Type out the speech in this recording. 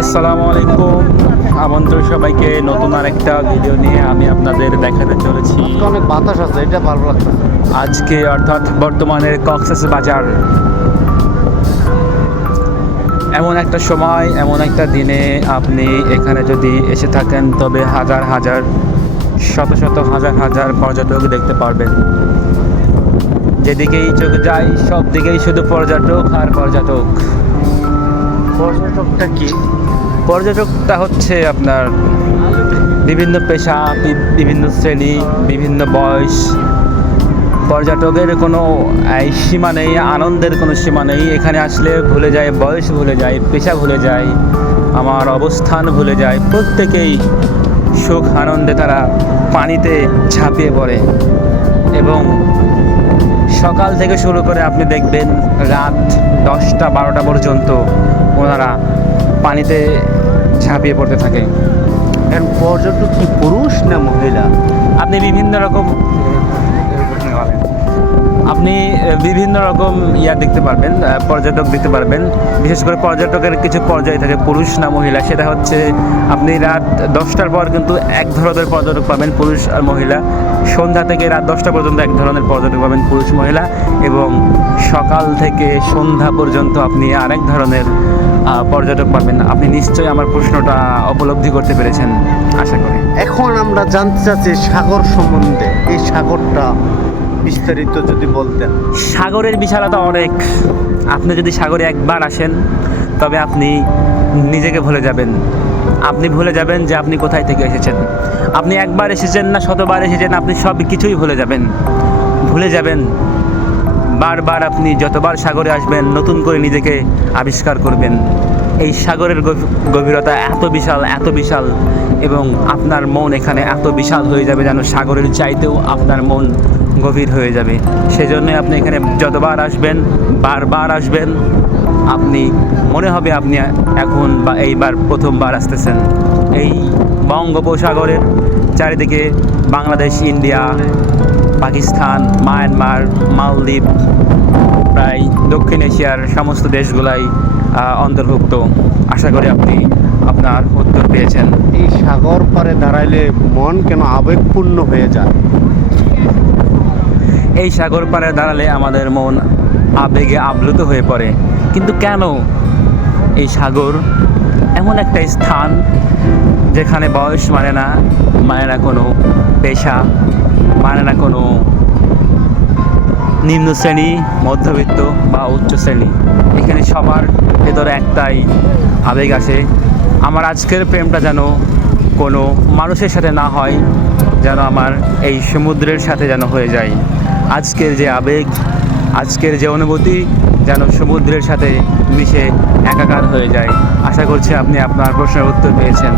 আসসালামু আলাইকুম, আমন্ত্রণ সবাইকে নতুন আরেকটা ভিডিও নিয়ে আমি আপনাদের দেখাতে চলেছি। আজকে অনেক বাতাস আছে, এটা ভালো লাগছে। আজকে অর্থাৎ বর্তমানের কক্সবাজার এমন একটা সময়, এমন একটা দিনে আপনি এখানে যদি এসে থাকেন তবে হাজার হাজার, শত শত হাজার হাজার পর্যটক দেখতে পারবেন। যেদিকেই চোখ যায় সব দিকেই শুধু পর্যটক আর পর্যটক। পর্যটকটা কি? পর্যটকটা হচ্ছে আপনার বিভিন্ন পেশা, বিভিন্ন শ্রেণী, বিভিন্ন বয়স। পর্যটকের কোনো সীমা নেই, আনন্দের কোনো সীমা নেই। এখানে আসলে ভুলে যায় বয়স, ভুলে যায় পেশা, ভুলে যায় আমার অবস্থান, ভুলে যায়। প্রত্যেকেই সুখ আনন্দে তারা পানিতে ঝাঁপিয়ে পড়ে এবং সকাল থেকে শুরু করে আপনি দেখবেন রাত 10টা-12টা পর্যন্ত ওনারা পানিতে ঝাঁপিয়ে পড়তে থাকে। এখন পর্যটক কি পুরুষ না মহিলা? আপনি বিভিন্ন রকম দেখতে পারবেন, পর্যটক দেখতে পারবেন। বিশেষ করে পর্যটকের কিছু পর্যায় থাকে, পুরুষ না মহিলা। সেটা হচ্ছে আপনি রাত 10টার পর কিন্তু এক ধরনের পর্যটক পাবেন, পুরুষ আর মহিলা। সন্ধ্যা থেকে রাত 10টা পর্যন্ত এক ধরনের পর্যটক পাবেন, পুরুষ মহিলা। এবং সকাল থেকে সন্ধ্যা পর্যন্ত আপনি আরেক ধরনের পর্যটক পাবেন। আপনি নিশ্চয়ই আমার প্রশ্নটা উপলব্ধি করতে পেরেছেন আশা করি। এখন আমরা জানতে চাচ্ছি সাগর সম্বন্ধে। এই সাগরটা বিস্তারিত যদি বলতেন। সাগরের বিশালতা অনেক। আপনি যদি সাগরে একবার আসেন তবে আপনি নিজেকে ভুলে যাবেন। আপনি ভুলে যাবেন যে আপনি কোথায় থেকে এসেছেন। আপনি একবার এসেছেন না শতবার এসেছেন, আপনি সব কিছুই ভুলে যাবেন। ভুলে যাবেন বারবার। আপনি যতবার সাগরে আসবেন নতুন করে নিজেকে আবিষ্কার করবেন। এই সাগরের গভীরতা এত বিশাল, এত বিশাল, এবং আপনার মন এখানে এত বিশাল হয়ে যাবে যেন সাগরের চাইতেও আপনার মন গভীর হয়ে যাবে। সেজন্যই আপনি এখানে যতবার আসবেন, বারবার আসবেন। আপনি মনে হবে আপনি এখন বা এইবার প্রথমবার আসতেছেন। এই বঙ্গোপসাগরের চারিদিকে বাংলাদেশ, ইন্ডিয়া, পাকিস্তান, মায়ানমার, মালদ্বীপ, প্রায় দক্ষিণ এশিয়ার সমস্ত দেশগুলাই অন্তর্ভুক্ত। আশা করি আপনি আপনার উত্তর পেয়েছেন। এই সাগর পাড়ে দাঁড়াইলে মন কেন আবেগপূর্ণ হয়ে যায়? এই সাগর পাড়ে দাঁড়ালে আমাদের মন আবেগে আপ্লুত হয়ে পড়ে। কিন্তু কেন? এই সাগর এমন একটা স্থান যেখানে বয়স মানে না কোনো পেশা, মানে না কোনো নিম্ন শ্রেণী, মধ্যবিত্ত বা উচ্চ শ্রেণী। এখানে সবার ভেতরে একটাই আবেগ আসে, আমার আজকের প্রেমটা যেন কোনো মানুষের সাথে না হয়, যেন আমার এই সমুদ্রের সাথে যেন হয়ে যায়। আজকের যে আবেগ, আজকের যে অনুভূতি যেন সমুদ্রের সাথে মিশে একাকার হয়ে যায়। আশা করছি আপনি আপনার প্রশ্নের উত্তর পেয়েছেন।